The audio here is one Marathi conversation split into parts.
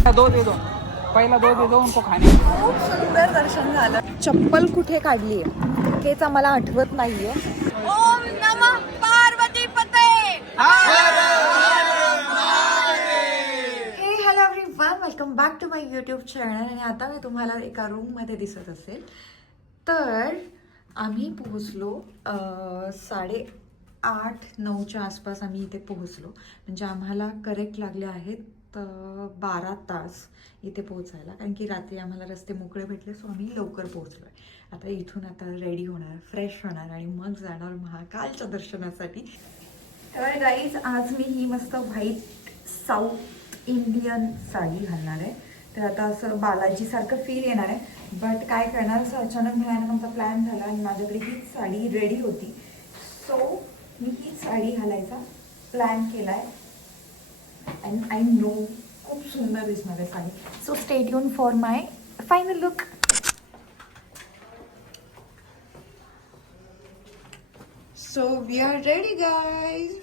दो दे दो, पहिला दो दे दो उनको खाने. खूप सुंदर दर्शन झालं. चप्पल कुठे काढली आहे हेच आम्हाला आठवत नाहीये. ओम नमः पार्वती पते. Hey hello everyone, welcome back to my YouTube channel. आणि आता मी तुम्हाला एका रूममध्ये दिसत असेल तर आम्ही पोहोचलो 8:30-9च्या आसपास आम्ही इथे पोहोचलो. म्हणजे आम्हाला करेक्ट लागले आहेत 12 तास इथे पोहोचायला, कारण की रात्री आम्हाला रस्ते मोकळे भेटले. सो आम्ही लवकर पोहोचलो आहे. आता इथून रेडी होणार, फ्रेश होणार आणि मग जाणार महाकालच्या दर्शनासाठी. तर गाईज आज मी ही मस्त व्हाईट साऊथ इंडियन साडी घालणार आहे. तर आता असं बालाजीसारखं फील येणार आहे. बट काय करणार, असं अचानक भयानक आमचा प्लॅन झाला आणि माझ्याकडे हीच साडी रेडी होती. सो मी हीच साडी घालायचा प्लॅन केला आहे. अँड आय नो खूप सुंदर दिसणार आहे sari. So stay tuned for my final look. So we are ready guys.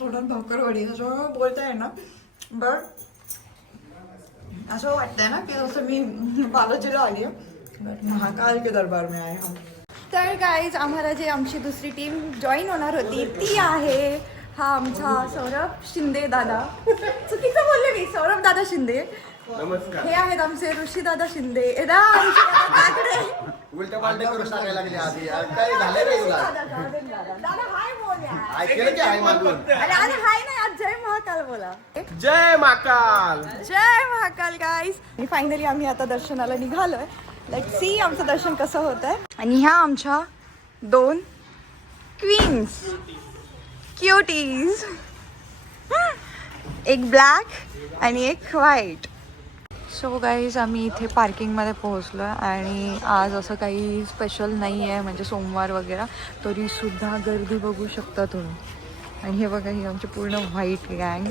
थोडं भाकरवडी असं बोलताय ना, बट असं वाटतंय ना की असं मी बालाजीला आली आहे, बट महाकाल के दरबार में आए हम. तर गाईज आम्हाला जे आमची दुसरी टीम जॉईन होणार होती ती आहे हा आमचा सौरभ शिंदे दादा. चुकीचं बोलले मी, सौरभ दादा शिंदे. नमस्कार. हे आहेत आमचे ऋषी दादा शिंदे. उलट पालट करून टाकायला लागले आधी. काय झालं रे तुला? दादा हाय बोल यार. ऐकलं की हाय मागून? अरे अरे हाय नाही, आज जय महाकाल बोला. जय महाकाल. जय महाकाल गाईज. आणि फायनली आम्ही आता दर्शनाला निघालोय. लेट्स सी आमचं दर्शन कसं होत आहे. आणि ह्या आमच्या 2 क्वीन्स, क्यूटीज, एक ब्लॅक आणि एक व्हाईट. सो गाईज आम्ही इथे पार्किंगमध्ये पोहोचलो आहे आणि आज असं काही स्पेशल नाही आहे, म्हणजे सोमवार वगैरे, तरीसुद्धा गर्दी बघू शकता तुम्ही. आणि हे बघा, ही आमची पूर्ण व्हाईट गँग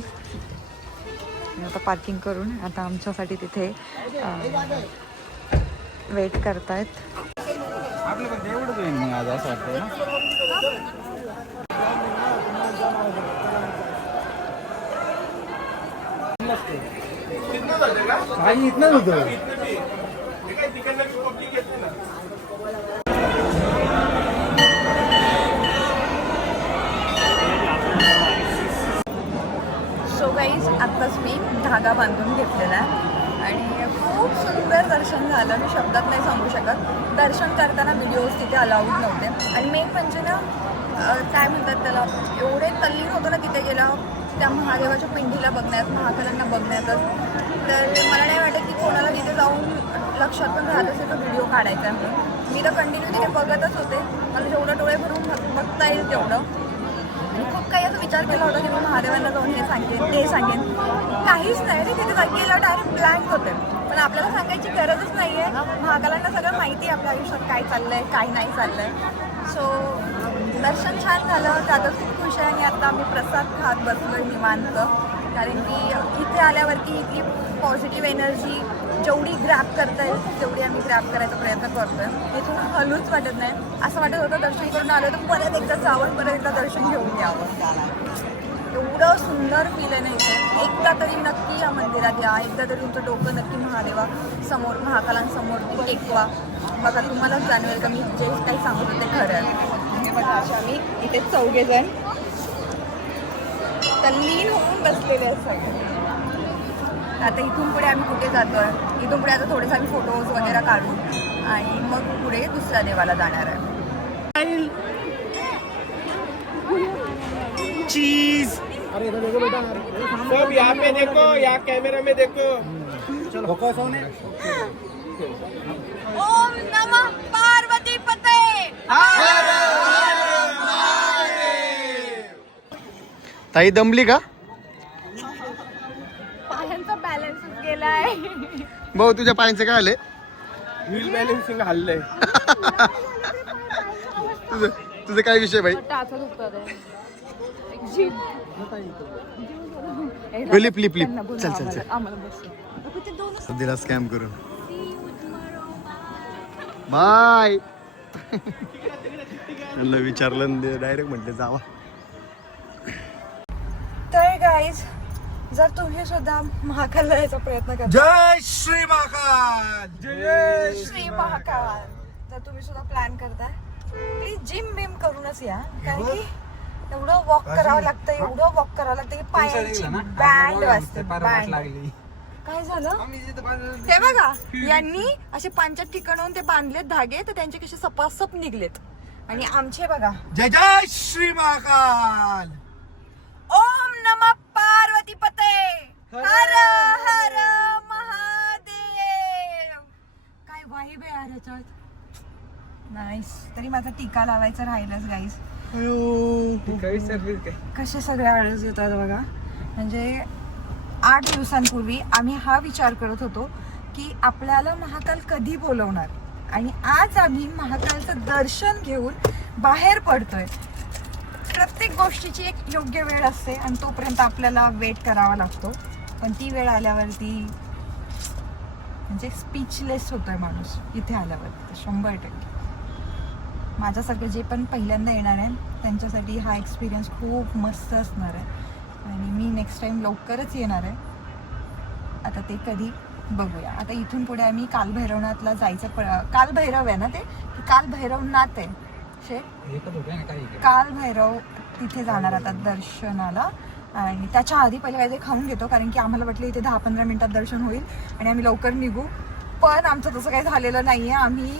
आता पार्किंग करून आता आमच्यासाठी तिथे वेट करतायत. आपल्याकडे एवढं होईल मग आज असं वाटतं ना. काही इथनं होतं. सो गाईज आत्ताच मी धागा बांधून घेतलेला आहे आणि खूप सुंदर दर्शन झालं. मी शब्दात नाही सांगू शकत. दर्शन करताना व्हिडिओज तिथे अलाउड नव्हते. आणि मेन म्हणजे ना काय म्हणतात त्याला, एवढे तल्लीन होतो ना तिथे गेला त्या महादेवाच्या पिंडीला बघण्यात, महाकालांना बघण्यातच. तर मला नाही वाटत की कोणाला तिथे जाऊन लक्षात पण राहत असेल तो व्हिडिओ काढायचा आहे म्हणून. मी तर कंटिन्यू तिथे बघतच होते. मला जेवढं डोळे भरून बघता येईल तेवढं. आणि खूप काही असं विचार केला होता की मी महादेवांना जाऊन हे सांगेन ते सांगेन. काहीच नाही रे, तिथे गेलं डायरेक्ट ब्लँक होते. पण आपल्याला सांगायची गरजच नाही आहे. महाकालांना सगळं माहिती आहे आपल्या आयुष्यात काय चाललं आहे, काय नाही चाललं आहे. सो दर्शन छान झालं, त्यातच खूप खुश आहे. आणि आता आम्ही प्रसाद खात बसलो निवांत, कारण की इथे आल्यावरती इथली पॉझिटिव्ह एनर्जी जेवढी ग्रॅब करता येईल तेवढी आम्ही ग्रॅब करायचा प्रयत्न करतो आहे. इथून हलूच वाटत नाही. असं वाटत होतं दर्शन करून आलं तर परत एकदा जावं, परत एकदा दर्शन घेऊन यावं. एवढं सुंदर फील आहे ना इथे. एकदा तरी नक्की या मंदिरात या, एकदा तरी तुमचं डोकं नक्की महादेवा समोर, महाकालांसमोर टेकवा. बघा तुम्हालाच जाणवेल का मी जे काही सांगत होते खरं आहे. हे बघा, अशा आम्ही इथे 4 जण तल्लीन होऊन बसलेले आहेत सगळे. आता इथून पुढे आम्ही कुठे जातो आहे, इथून पुढे आता थोडेसे आम्ही फोटोज वगैरे काढू आणि मग पुढे दुसऱ्या देवाला जाणार आहे. चीज. सब यहाँ पे देखो, यहाँ कैमरा में देखो. चलो फोकस होने. ओम नमः पार्वती पते. ताई दमली का? पायांचा बॅलन्सच गेलाय. भाऊ तुझ्या पायांचं काय आलंय? व्हील बॅलन्सिंग हल्लंय. तुझं काय विषय भाई? लिप लिप लिप. चल चल चल. दिला स्कॅम करून. बाय. विचारलं डायरेक्ट म्हटलं जावा. तर गाईज जर तुम्ही सुद्धा महाकालला यायचा प्रयत्न करता, जय श्री महाकाल. जय श्री महाकाल, तर तुम्ही सुद्धा प्लॅन करताय, प्लीज जिम बिम करूनच या. कारण की एवढं वॉक करावं लागतं, एवढं वॉक करावं लागतं की पायांची बँड वाजते. बँड लागली. काय झालं ते बघा, यांनी असे 5 ठिकाणाहून ते बांधलेत धागे, तर त्यांचे कसे सपासप निघलेत. आणि आमचे बघा, जय जय श्री महाकाल. ओम नमः पार्वती पते, हर हर महादेव. काय वाईब आहे यार ह्याच्यात. नाईस. तरी माझा टीका लावायचा राहिलाच गाईस. कसे सगळे आळस येतात बघा. म्हणजे 8 दिवसांपूर्वी आम्ही हा विचार करत होतो की आपल्याला महाकाल कधी बोलवणार, आणि आज आम्ही महाकालचं दर्शन घेऊन बाहेर पडतोय. प्रत्येक गोष्टीची एक योग्य वेळ असते आणि तोपर्यंत आपल्याला वेट करावा लागतो. पण ती वेळ आल्यावरती म्हणजे स्पीचलेस होतोय माणूस इथे आल्यावरती 100%. माझ्यासारखे जे पण पहिल्यांदा येणार आहे त्यांच्यासाठी हा एक्सपिरियन्स खूप मस्त असणार आहे. आणि मी नेक्स्ट टाइम लवकरच येणार आहे. आता ते कधी बघूया. आता इथून पुढे आम्ही कालभैरवनाथला जायचं. कालभैरव आहे ना ते, कालभैरवनाथ आहे शे, कालभैरव तिथे जाणार आता दर्शनाला. आणि त्याच्या आधी पहिले काहीतरी खाऊन घेतो, कारण की आम्हाला वाटलं इथे 10-15 मिनिटात दर्शन होईल आणि आम्ही लवकर निघू. पण आमचं तसं काही झालेलं नाही आहे. आम्ही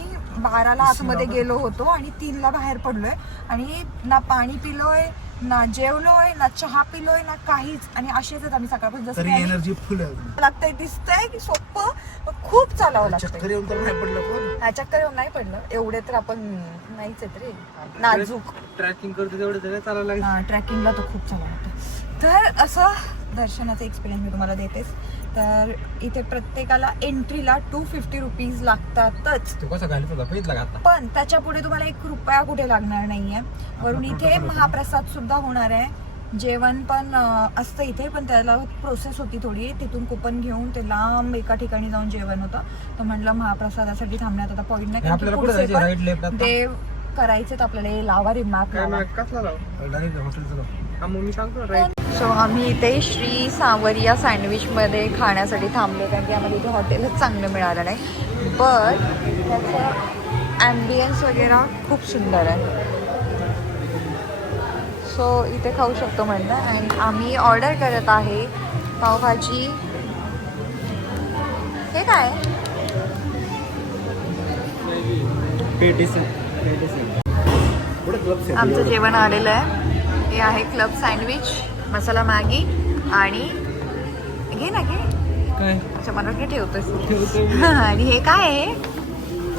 12ला आतमध्ये गेलो होतो आणि 3ला बाहेर पडलोय. आणि ना पाणी पिलोय, ना जेवलोय, ना चहा पिलोय, ना काहीच. आणि असेच आम्ही सकाळपासून जसं एनर्जी फुल लागतंय, दिसतंय की सोपं, खूप चालावं लागतं. चक्कर येऊन तर नाही पडलं पण. हा, चक्कर येऊन नाही पडलं. एवढे तर आपण नाहीच आहेत रे नाजूक. ट्रॅकिंग करतो तेवढं सगळं चालावं लागेल. हा, ट्रॅकिंगला तर खूप चालावं लागतं. तर असं दर्शनाचा एक्सपिरियन्स मी तुम्हाला देतेच. तर इथे प्रत्येकाला एंट्रीला 250 रुपीज लागतातच. तू कसं घालत होता पहिला आता? पण त्याच्या पुढे तुम्हाला 1 रुपया कुठे लागणार नाहीये. वरून इथे महाप्रसाद सुद्धा होणार आहे. जेवण पण असतं इथे, पण त्याला प्रोसेस होती थोडी. तिथून कुपन घेऊन ते लांब एका ठिकाणी जाऊन जेवण होतं. तर म्हणलं महाप्रसादासाठी थांबण्यात आता पॉईंट नाही, कारण की पुढचे पण देव करायचेत आपल्याला. हे लावा रे मॅप लावा. कसला लाव? डायरेक्ट हॉटेलचं लाव. हा मग मी सांगतो राईट. सो आम्ही इथे श्री सांवरिया सँडविचमध्ये खाण्यासाठी थांबलो, कारण की आम्हाला इथे हॉटेलच चांगलं मिळालं नाही. पण त्याचं ॲम्बियन्स वगैरे खूप सुंदर आहे. सो इथे खाऊ शकतो म्हणलं. आणि आम्ही ऑर्डर करत आहे पावभाजी. हे काय आमचं जेवण आलेलं आहे. हे आहे क्लब सँडविच, मसाला मॅगी आणि घे ना घे काय अच्छा मला वाटलं ठेवतोस. आणि हे काय आहे,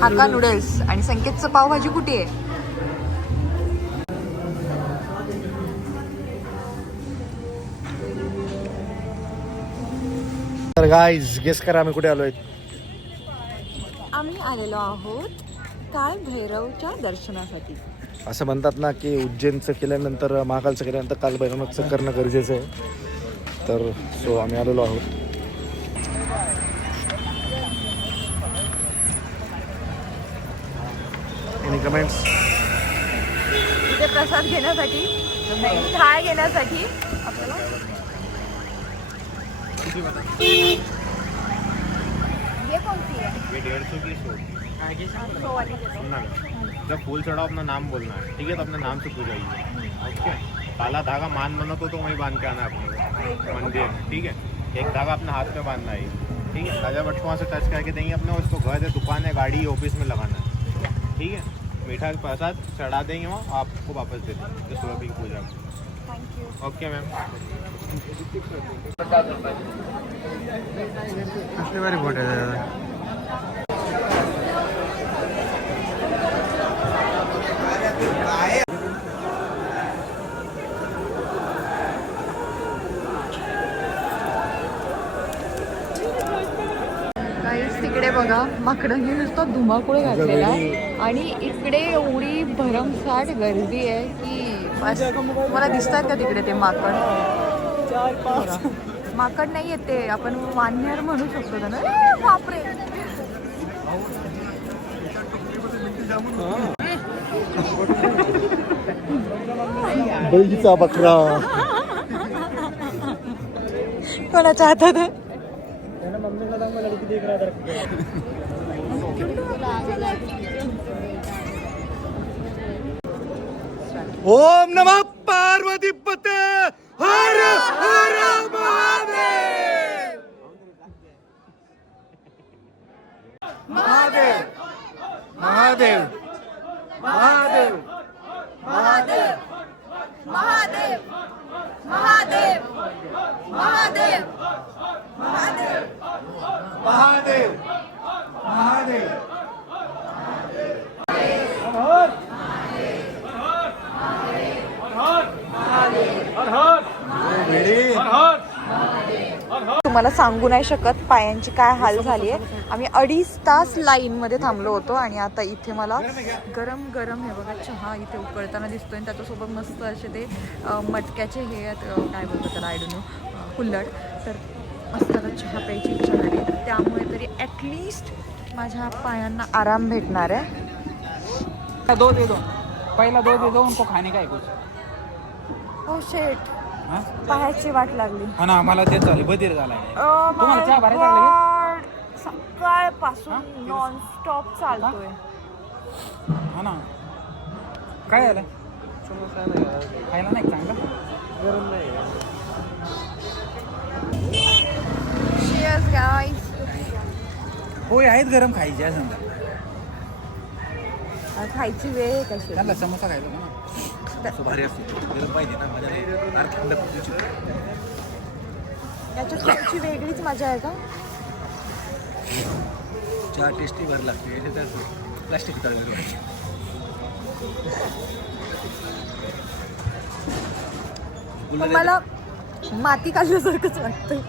हाक्का नूडल्स. आणि संकेतचं पावभाजी कुठे आहे? तर गाईज गेस करा आम्ही कुठे आलोय. आम्ही आलेलो आहोत काल भैरवच्या दर्शनासाठी. असं म्हणतात ना की उज्जैनचं केल्यानंतर महाकालचं केल्यानंतर काल भैरवनाथचं करणं गरजेचं आहे. तर सो आम्ही आलेलो आहोत. Any comments? इथे प्रसाद घेण्यासाठी नाही, थाळ घेण्यासाठी आपल्याला ये कोणती आहे? ये 150 की सौ वाली घेतो. सुनना, जब फूल चढ़ाओ अपना नाम बोलना है, ठीक है? तो अपने नाम से पूजाइए. ओके. काला धागा मान बना तो वहीं बांध के आना है अपने को मंदिर में, ठीक है? एक धागा अपने हाथ में बांधना है, ठीक है? राजा भट्ट को वहाँ से टच करके देंगे अपने. उसको घर है, दुकान है, गाड़ी, ऑफिस में लगाना है, ठीक है? मीठा प्रसाद चढ़ा देंगे वहाँ, आपको वापस दे देंगे जो 16 की पूजा में. थँक्यू. Okay ma'am. कसली भारी बोट आहे दादा. तिकडे बघा माकडांनी नुसतं धुमाकूळ घातलेला आहे. आणि इकडे एवढी भरमसाठ गर्दी आहे की बस. मला दिसतात का तिकडे ते माकड? माकड नाही येते, आपण वानर म्हणू शकतो त्यांना. बापरे, बैलीचा बकरा. कोणाच्या हातात आहे? ओम नमः पार्वती पते हर हर महादेव महादेव महादेव महादेव महादेव महादेव महादेव महादेव महादेव महादेव महादेव तुम्हाला सांगू नाही शकत पायांची काय हाल झाली आहे. आम्ही 2.5 तास लाईनमध्ये थांबलो होतो आणि आता इथे मला गरम गरम हे बघा चहा इथे उकळताना दिसतोय आणि त्याच्यासोबत मस्त असे ते मटक्याचे हे आहेत, काय बोलतात त्याला आय डोंट नो, कुल्हड. तर मस्त आता चहा प्यायची इच्छा झाली, तर त्यामुळे तरी ॲटलिस्ट माझ्या पायांना आराम भेटणार आहे. दो दे दो, पहिला दो दे दो उनको खाने का है कुछ. हो शेट, हाँ पायाची वाट लागली. हा ना, मला तेच चालू बधीर झालाय. तुम्हाला चहा भरायचा लागला सकाळपासून नॉनस्टॉप चालतोय. हा ना, काय झालं खायला नाही चांगलं. Cheers guys. होय आहेत गरम खायचे आहे समजा. खायची वेळ आहे कशी? त्यांना समोसा खायचा होता ना. भारी असते गरम पाहिजे ना माझ्या थंड याच्यात खायची वेगळीच मजा आहे का? चहा टेस्टी भर लागते याच्यात प्लास्टिक तळलेलं मला माती खाल्ल्यासारखंच वाटतंय.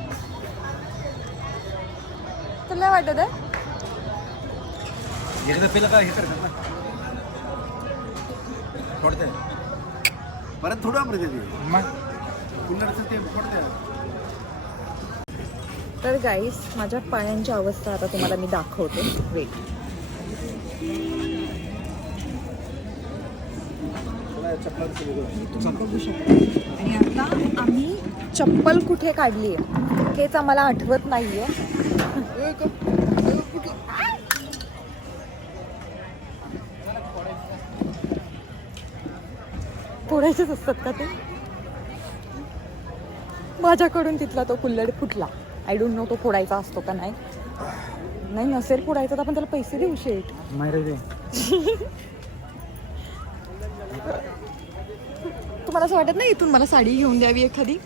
तुला वाटत आहे? एकदा पेला का हे करतात ना फोडते परत थोडं वापरते ते मग कुल्हडचं ते फोडते. तर गाईस माझ्या पायांची अवस्था आता तुम्हाला मी दाखवते. वेट. बघू शकता. आणि आता आम्ही चप्पल कुठे काढली आहे हेच आम्हाला आठवत नाहीये. फोडायचेच असतात का ते? माझ्याकडून तिथला तो कुल्हड फुटला. आय डोंट नो तो फोडायचा असतो का नाही. नाही नसेल फोडायचा तर आपण त्याला पैसे देऊ शेट. नाही रे. तुम्हाला असं वाटत नाही इथून मला साडी घेऊन द्यावी एखादी?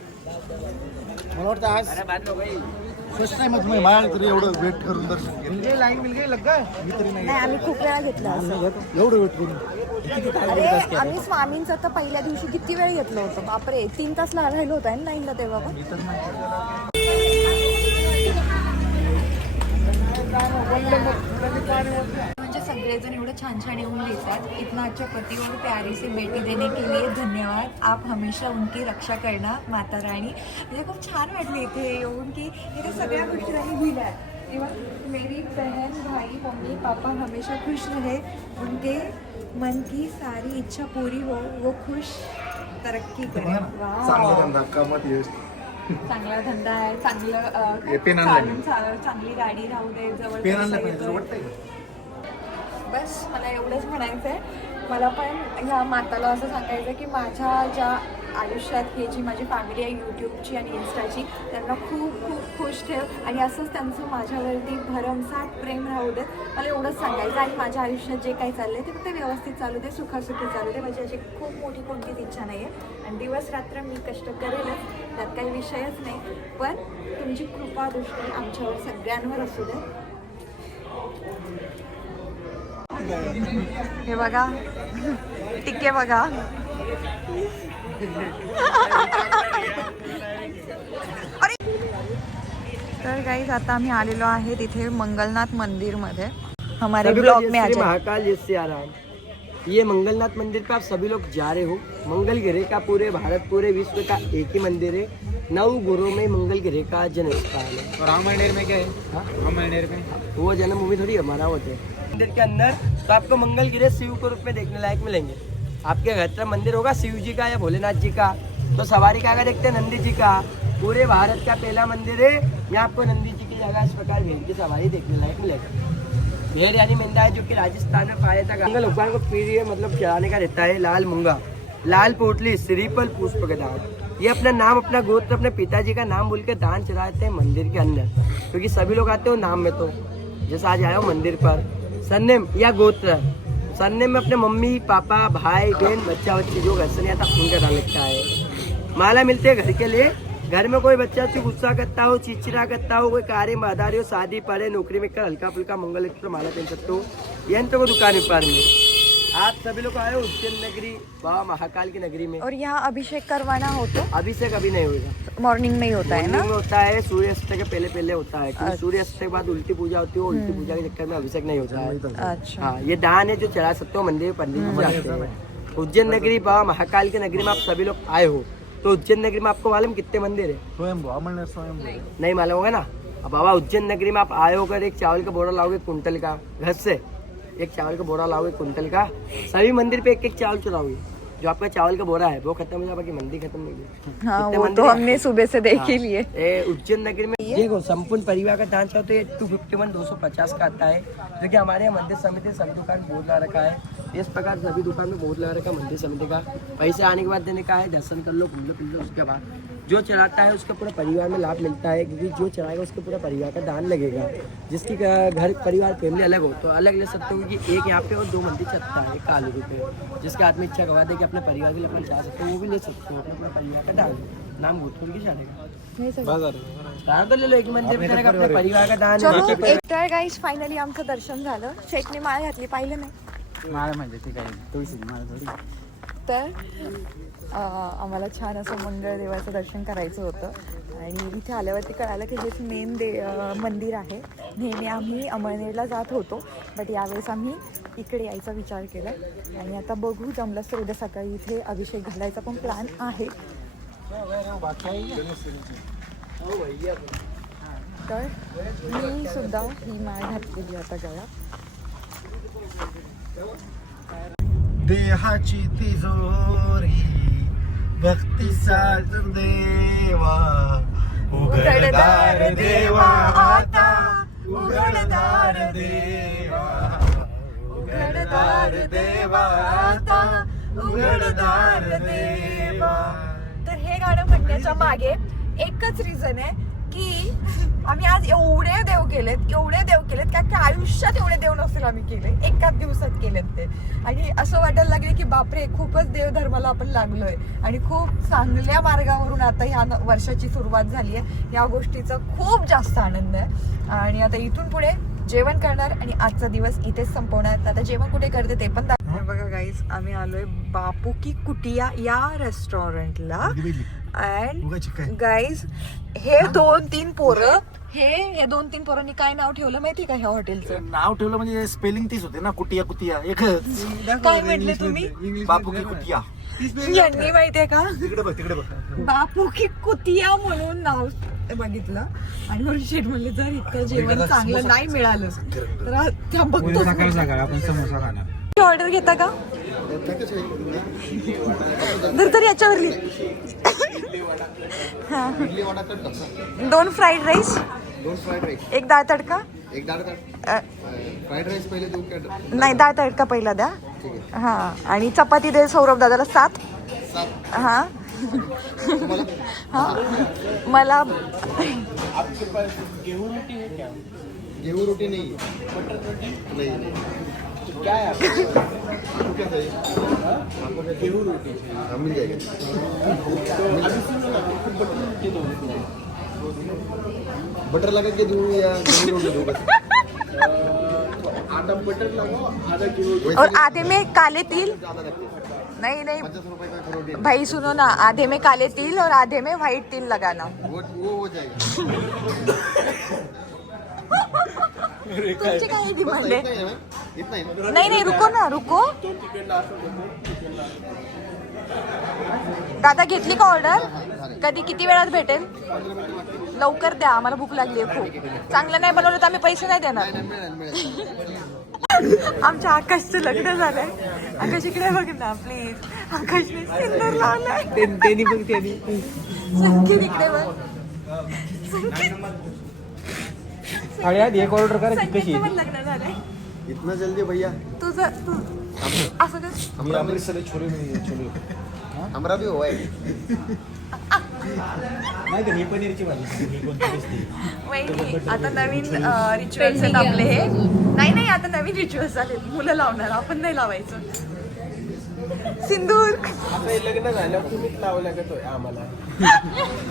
मला वाटतं आज फर्स्ट टाइम तुम्ही मला तरी एवढं वेट करून दर्शन घेतलं. लाईन मिल गई लग गए. मी तरी नाही नाही आम्ही खूप वेळा घेतला असं. एवढं वेट करून. अरे आम्ही स्वामींचं तर पहिल्या दिवशी किती वेळ घेतलं होतं. बापरे 3 तास राहिलो होता ना लाईनला तेव्हा पण. म्हणजे सगळेजण एवढं छान छान येऊन लिहितात. इतना अच्छा पति और प्यारी से बेटी देने के लिए धन्यवाद. आप हमेशा उनकी रक्षा करना माता राणी. म्हणजे खूप छान वाटले इथे येऊन की इथे सगळ्या गोष्टी त्यांनी लिहिल्या. इवन मेरी बहन भाई मम्मी पापा हमेशा खुश रहे, उनके मन की सारी इच्छा पूरी हो, वो खुश तरक्की करे. चांगला धंदा कामात यश. चांगला धंदा आहे, चांगलं पेन आणलं चांगली गाडी राहू दे, जवळ पेन आणलं पैसा पाहिजे येतोय. वाटतंय. बस मला एवढंच म्हणायचं आहे. मला पण ह्या माताला असं सांगायचं की माझ्या ज्या आयुष्यात ही जी माझी फॅमिली आहे यूट्यूबची आणि इन्स्टाची, त्यांना खूप खूप खुश ठेव आणि असंच त्यांचं माझ्यावरती भरमसाठ प्रेम राहू देत. मला एवढंच सांगायचं. आणि माझ्या आयुष्यात जे काही चाललं आहे ते फक्त व्यवस्थित चालू दे, सुखासुखी चालू दे. माझी अशी खूप मोठी कोणतीच इच्छा नाही आहे. आणि दिवस रात्र मी कष्ट करेलच, त्यात काही विषयच नाही. पण तुमची कृपा दृष्टी आमच्यावर सगळ्यांवर असू दे. हे बघा टिके बघा. तर गाइस आता आम्ही आलेलो आहे तिथे मंगलनाथ मंदिर मध्ये. हमारे ब्लॉग में आ जाए. महाकाल जैसे आराम. ये मंगलनाथ मंदिर पे आप सभी लोग जा रहे हो. मंगलगिरी का पूरे भारत पूरे विश्व का एक ही मंदिर है. 9 गुरुओं में मंगलगिरी का जन्म स्थान है. और रामायण में क्या है? रामायण में वो जन्म भूमि थोड़ी हमारा होता है. मंदिर के अंदर तो आपको मंगलगिरी शिव के रूप में देखने लायक मिलेंगे. आपके घर का मंदिर होगा शिव जी का या भोलेनाथ जी का, तो सवारी का अगर देखते हैं नंदी जी का, पूरे भारत का पहला मंदिर है। यहाँ आपको नंदी जी की जगह इस प्रकार भेड़ की सवारी देखने लायक मिलेगा। भेड़ यानी मेंढा है जो कि राजस्थान में पाया जाता है। भगवान को पीढ़ी मतलब चढ़ाने का रहता है। लाल मूंगा, लाल पोटली, श्रीफल, पुष्प का दान। ये अपना नाम, अपना गोत्र, अपने पिताजी का नाम बोल के दान चढ़ाते हैं मंदिर के अंदर, क्योंकि सभी लोग आते हो नाम में। तो जैसे आज आया हूँ मंदिर पर, सरनेम या गोत्र, सरनेम में अपने मम्मी पापा भाई बहन बच्चा बच्ची जो घर से नहीं आता उनका नाम लिखता है। माला मिलती है घर के लिए। घर में कोई बच्चा से गुस्सा करता हो, चिड़चिड़ा करता हो, कोई कार्य में आधारी हो, शादी पड़े, नौकरी में कर हल्का फुल्का मंगल सूत्र माला पहन सकते हो। यंत्र को दुकान व्यापार में आप सभी लोग आए हो उज्जैन नगरी, बाबा महाकाल की नगरी में। और यहाँ अभिषेक करवाना हो तो अभिषेक अभी नहीं होगा, मॉर्निंग में ही होता है ना? मॉर्निंग में होता है, सूर्यास्त के पहले पहले होता है, क्योंकि सूर्यास्त के बाद उल्टी पूजा होती है। उल्टी पूजा के चक्कर में अभिषेक नहीं होता है। अच्छा। हाँ, ये दान है जो चढ़ा सकते हो मंदिर में, पंडित जी जाते हैं। उज्जैन नगरी, बाबा महाकाल की नगरी में आप सभी लोग आए हो तो उज्जैन नगरी में आपको मालूम कितने मंदिर है? नहीं मालूम होगा ना। अब बाबा उज्जैन नगरी में आप आए होकर एक चावल का बोरा लाओगे कुंटल का, घर से एक चावल का बोरा लाओगे कुंटल का, सभी मंदिर पे एक एक चावल चढ़ाओगे। जो आपका चावल का बोरा है वो खत्म हो जाए, बाकी मंदिर खत्म नहीं होगी। हाँ, वो तो हमने सुबह से देख ही लिए। उज्जैन नगरी में देखो संपूर्ण परिवार का दान चाहो तो ये 251 250 का आता है, जो कि हमारे यहाँ मंदिर समिति सभी दुकान बोर्ड लगा रखा है। इस प्रकार सभी दुकान में बोर्ड लगा रखा है मंदिर समिति का। पैसे आने के बाद देने का है, दर्शन कर लो, घूम लो, फिर लो। उसके बाद जो चढ़ाता है उसका पूरा परिवार में लाभ मिलता है, क्योंकि जो चढ़ाएगा उसके पूरा परिवार का दान लगेगा। जिसकी घर परिवार फैमिली अलग हो तो अलग ले सकते हो, क्योंकि एक यहाँ पे और 2 मंदिर चढ़ता है कालू पे। जिसका आदमी इच्छा गवा दे कि अपने परिवार के लिए अपन चाह सकते हो, वो भी ले सकते हो। अपने परिवार का दान नाम भूत करके चढ़ेगा, दान तो ले लो। एक मंदिर में करेगा अपने परिवार का दान। चलो एक तर गाईज फायनली आमचं दर्शन झालं। शेखने माळ घातली, पाहिलं नाही? मला म्हणजे ते काही तुळशी मला थोडी. तर आम्हाला छान असं मंगळ देवाचं दर्शन करायचं होतं आणि इथे आल्यावरती कळालं की हेच मेन मंदिर आहे. नेहमी आम्ही अमळनेरला जात होतो, बट यावेळेस आम्ही इकडे यायचा विचार केला आणि आता बघू, जमलंच तर उद्या सकाळी इथे अभिषेक घालायचा पण प्लॅन आहे. तर मी सुद्धा ही माळ घातलेली आता गळ्यात. देहाची तिजोरी भक्ती सागर देवा, उघडदार देवा आता, उघडदार देवा, उघडदार देवा आता, उघडदार देवा. तर हे गाणं म्हणण्याच्या मागे एकच रिझन आहे की आम्ही आज एवढे देव केलेत का आयुष्यात एवढे देव नसतील आम्ही केले, एकाच दिवसात केलेत ते. आणि असं वाटायला लागले की बापरे, खूपच देवधर्माला आपण लागलोय आणि खूप चांगल्या मार्गावरून आता ह्या वर्षाची सुरुवात झाली आहे. या गोष्टीचा खूप जास्त आनंद आहे. आणि आता इथून पुढे जेवण करणार आणि आजचा दिवस इथेच संपवणार. आता जेवण कुठे करते ते पण बघा गाईज. आम्ही आलोय बापू की कुटिया या रेस्टॉरंटला. अँड गाईज हे 2-3 पोरं, हे 2-3 पोरांनी काय नाव ठेवलं माहिती का ह्या हॉटेलचं? नाव ठेवलं म्हणजे स्पेलिंग तीच होते ना, कुटिया कुटिया एकच. काय म्हटले तुम्ही? बापू की कुटिया. यांनी माहितीये का तिकडे बघ. बापू की कुटिया म्हणून नाव बघितलं आणि म्हणून शेठ म्हणले जर इतकं जेवण चांगलं नाही मिळालं तर बघतो आपण समोसा खाणार. ऑर्डर घेता का? तर याच्यावर 2 फ्राईड राईस, 1 डाळ तडका, फ्राईड राईस पहिले देऊ का? नाही, डाळ तडका पहिला द्या. हा, आणि चपाती दे सौरभ दादाला 7. हा हा, मला गेहूं रोटी नहीं है, बटर रोटी नहीं. क्या है आपको क्या चाहिए? आपको गेहूं रोटी चाहिए, मिल जाएगा. बटर लगा के दूँ या गेहूं रोटी दूँ? आधा बटर लगाओ, आधा गेहूं. और आधे में काले तिल. नहीं 50 रुपए का रोटी. भाई सुनो ना, आधे में काले तिल और आधे में व्हाइट तिल लगाना. वो हो जाएगा. तुमची काय डिमांड आहे? इतना ही ना? नाही रुको. दादा घेतली का ऑर्डर? कधी किती वेळात भेटेल? लवकर द्या, आम्हाला भूक लागली आहे खूप. चांगलं नाही बनवलं तर आम्ही पैसे नाही देणार. आमच्या आकाशचं लग्न झालंय. आकाश इकडे बघ ना प्लीज. आकाशने सिंदूर लावलाय. संकेत इकडे बघ. अरे यार एक ऑर्डर करा कशी संकेतचं पण लग्न झालंय. इतना जल्दी भैया तुझं तू असं काय हमरा भी छोले हमरा भी हुआ है. नाही तर ही पनीरची भाजी ही कोणती दिसते वहिनी आता नवीन रिच्युअल्स आहेत आपले हे. नाही आता नवीन रिच्युअल्स आले. मुलं लावणार, आपण नाही लावायचं. सिंदूर आता हे लग्न झालं तुम्हीच लावू लागत होय आम्हाला.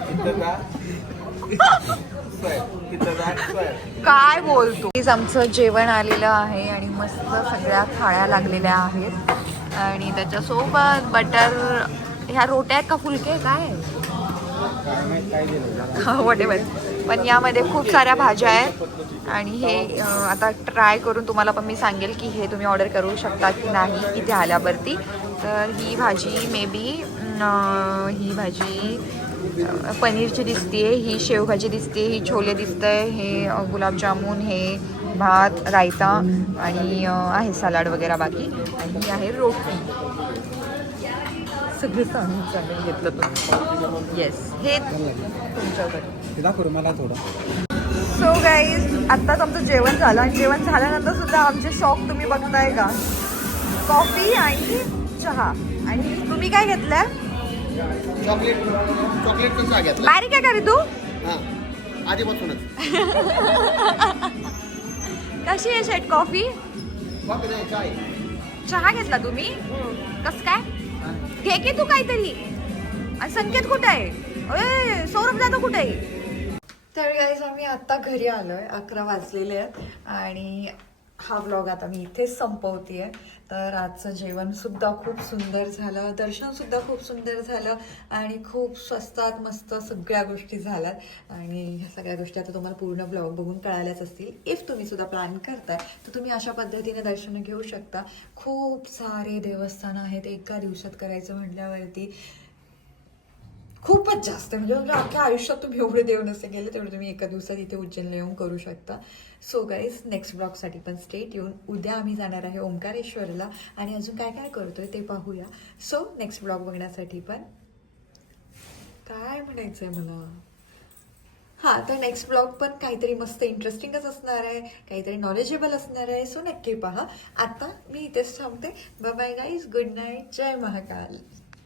तिथं जा तिथं जा. काय बोलतो. आमचं जेवण आलेलं आहे आणि मस्त सगळ्या थाळ्या लागलेल्या आहेत आणि त्याच्यासोबत बटर, ह्या रोट्या आहेत का फुलके काय वॉटेवर, पण यामध्ये खूप साऱ्या भाज्या आहेत आणि हे आता ट्राय करून तुम्हाला पण मी सांगेल की हे तुम्ही ऑर्डर करू शकता की नाही इथे आल्यावरती. तर ही भाजी मे बी ही भाजी पनीरची दिसते, ही शेवभाजी दिसते, ही छोले दिसतंय, हे गुलाबजामुन, हे भात, रायता आणि आहे सलाड वगैरे बाकी, आणि ही आहे रोटी. सगळे सांगून घेतलं तुम्ही. येस, हे तुमच्याकडे दाखव मला थोडं. सो गाईज आत्ताच आमचं जेवण झालं आणि जेवण झाल्यानंतर सुद्धा आमचे शॉक तुम्ही बघताय का. कॉफी आणि चहा. आणि तुम्ही काय घेतलंय? चॉकलेट कसं घेतलं? बारीक आहे का रे तू? हां, आधीपासूनच. कशी आहे शेट कॉफी? कॉफी नाही, चाय. चहा घेतला तुम्ही? कस काय? घे की तू काहीतरी. आणि संकेत कुठे आहे? अरे सौरभ जातो कुठे आहे? तर गाईज आम्ही आता घरी आलोय. 11 वाजलेले आहेत आणि हा व्लॉग आता मी इथेच संपवतीये. तर आजचं जेवण सुद्धा खूप सुंदर झालं, दर्शन सुद्धा खूप सुंदर झालं आणि खूप स्वस्तात मस्त सगळ्या गोष्टी झाल्यात आणि ह्या सगळ्या गोष्टी आता तुम्हाला पूर्ण ब्लॉग बघून कळायलाच असतील. इफ तुम्ही सुद्धा प्लॅन करताय तर तुम्ही अशा पद्धतीने दर्शन घेऊ शकता. खूप सारे देवस्थान आहेत एका दिवसात करायचं म्हटल्यावरती. खूपच जास्त म्हणजे अख्ख्या आयुष्यात तुम्ही एवढे देव नसते गेले तेवढे तुम्ही एका दिवसात इथे उज्जैनला येऊन करू शकता. सो गाईज नेक्स्ट ब्लॉगसाठी पण स्टेट येऊन उद्या आम्ही जाणार आहे ओंकारेश्वरला आणि अजून काय काय करतोय ते पाहूया. सो नेक्स्ट ब्लॉग बघण्यासाठी पण काय म्हणायचंय मला, हां तर नेक्स्ट ब्लॉग पण काहीतरी मस्त इंटरेस्टिंगच असणार आहे, काहीतरी नॉलेजेबल असणार आहे. सो नक्की पहा. आता मी इथेच थांबते. Bye bye guys, good night, जय महाकाल.